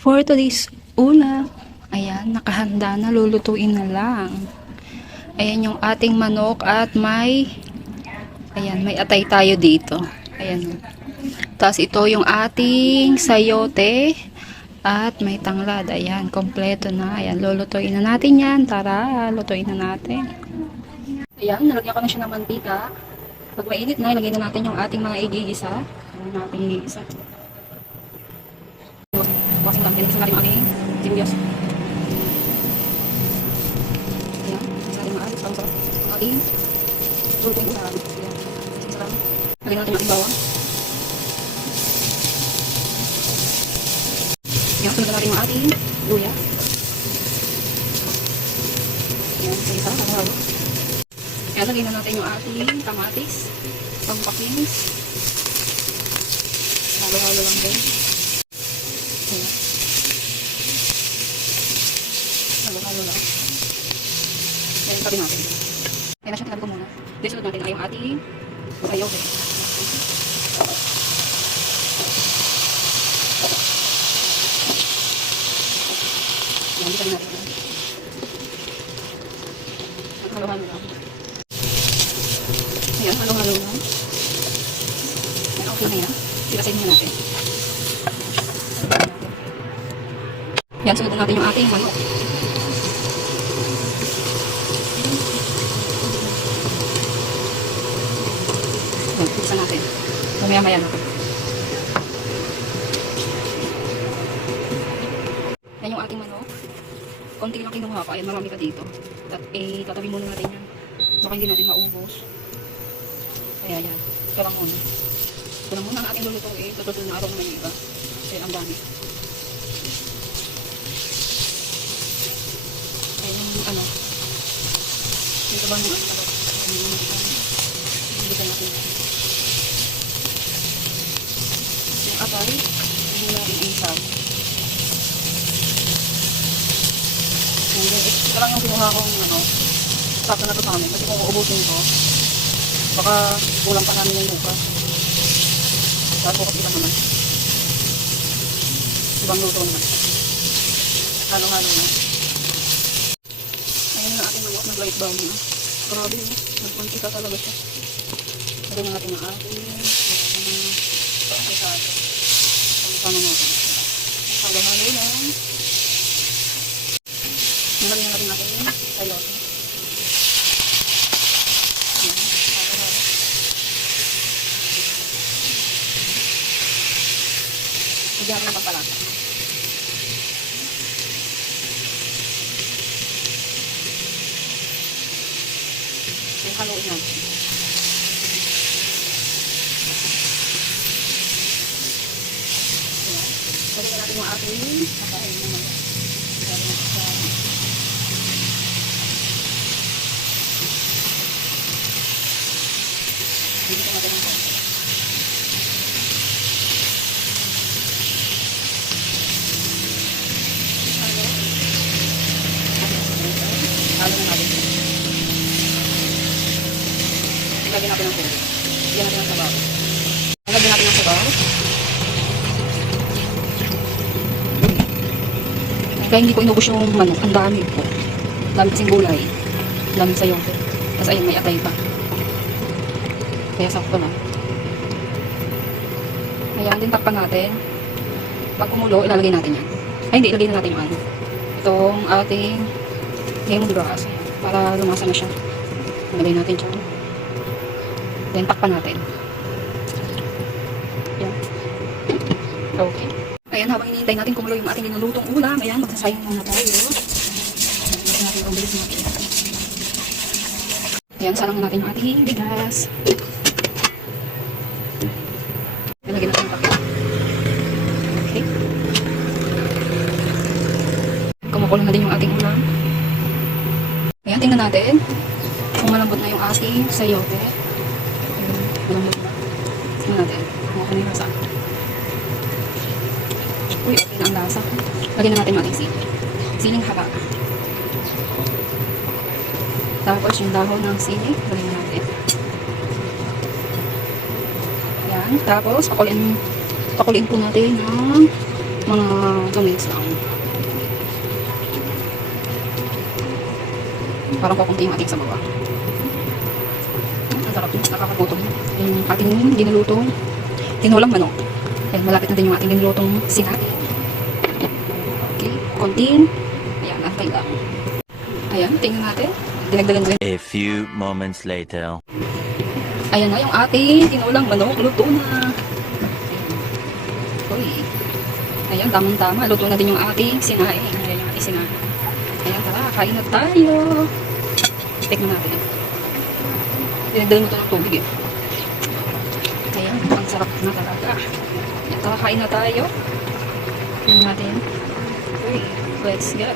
For today's ulam, ayan, nakahanda na, lulutuin na lang. Ayan yung ating manok at ayan, may atay tayo dito. Ayan. Tapos ito yung ating sayote at may tanglad. Ayan, kompleto na. Ayan, lulutuin na natin yan. Tara, lutuin na natin. Ayan, nalagyan ko na siya ng mantika. Pag mainit na, ilagay na natin yung ating mga igigisa. Ayan, ating igigisa. Wasing lang, pinagisa natin ang ating sibuyas. Ayan, pinagisa natin maalis, parang sarap. Ang ating lulutuin ulam. Ayan, sarap. Lagyan natin ang ating bawang. Ayan, sunod na natin ang ating luya. Ayan, isa, halo-halo. Ayan, lagyan na natin yung ating kamatis, pampakins. Halo-halo lang din. Ayan. Halo-halo lang. Ayan, tabi natin. Ayan na siya, tinabi ko muna. Then, sunod natin ay yung ating sayote. Ayan, bisa rin natin. Halo-halo lang. Ayan, halo-halo lang. Ayan, okay na yan. Sirasin niya natin. Ayan, sunod natin yung ating manok. Ayan, pisa natin. Mamaya-maya na. Ayan yung ating manok. Konti lang kinuha ko. Ayan, marami pa dito. At tatabi muna natin yan. Baka hindi natin maubos. Ayan, yan. Ito lang muna. Ito lang muna ang ating lulutuin. Tututul na araw na may iba. Ayan, ang dami. Ayan yung ano. Dito ba yung ano talaga? Ayan yung ano. Dito natin. Yung atay. Hindi natin isaw. Ito lang yung kinuha kong ano. Sakto na ito sa amin. Kasi kung uubusin ko, baka kulang pa namin yung bukas. Dahil bukas iba naman. Ibang luto naman. Halo-halo na. Ayun na ating manok. Nag-light brown na. Grabe na. Nagpuntika talaga siya. Lagyan na natin ang ating pasado. Paano natin. Halo-halo lang. Nalagyan na natin natin sayote. Lagyan na pampalasa. Yung haluin natin. Lagyan natin yung ating kakain na manok. Hindi ko natin ang konti. Halo na natin. Lagyan natin ang konti. Lagyan natin ang sabaw. Lagyan natin ang sabaw. Kaya hindi ko inubos yung manok. Ang dami po. Dami kasing gulay. Dami sayote. Tapos ayun, may atay pa. Kaya sakto na. Ayan, din takpan natin. Pag kumulo, ilalagay natin yan. Ay, hindi, ilagay na natin yung ano. Itong ating lemongrass. Para lumasa na siya. Ilagay natin siya. Then, takpan natin. Ayan. Okay. Ayan, habang hinihintay natin kumulo yung ating ninulutong ulam, ayan, magsasayang muna tayo. Ayan natin ang bilis natin. Ayan, salang na natin yung ating bigas. Lagyan natin yung pakit. Okay. Kumukulo na din yung ating ulam. Ayan, tingnan natin kung malambot na yung ating sayote. Malambot na. Tingnan natin kung ano yung lasa. Uy, okay na ang lasa. Lagyan na natin yung ating sili. Siling haba. Tapos yung dahon ng sili, lagyan na natin. Ayan. Tapos, pakuliin po natin ng Mga 2 minutes lang. Parang kukunti yung ating sabaw. Ang sarap yun, nakakagutom. Yung ating dinulutong tinulang manok. Ayan, malapit na din yung ating dinulutong sinabi. Okay, konting. Ayan, antay lang. Ayan, tingnan natin. Dinagdagan ko yun. A few moments later. Ayan na yung ating tinulang manok. Luto na. Uy. Ayan, tamang-tama. Luto na din yung ating sinaing. Ayan yung ating sinaing. Ayan, tara, kain na tayo. Tikman natin. Dinagdagan mo ito ng tubig eh. Ayan, ang sarap na talaga. Ayan, tara, kain na tayo. Tingnan natin. Uy, let's go.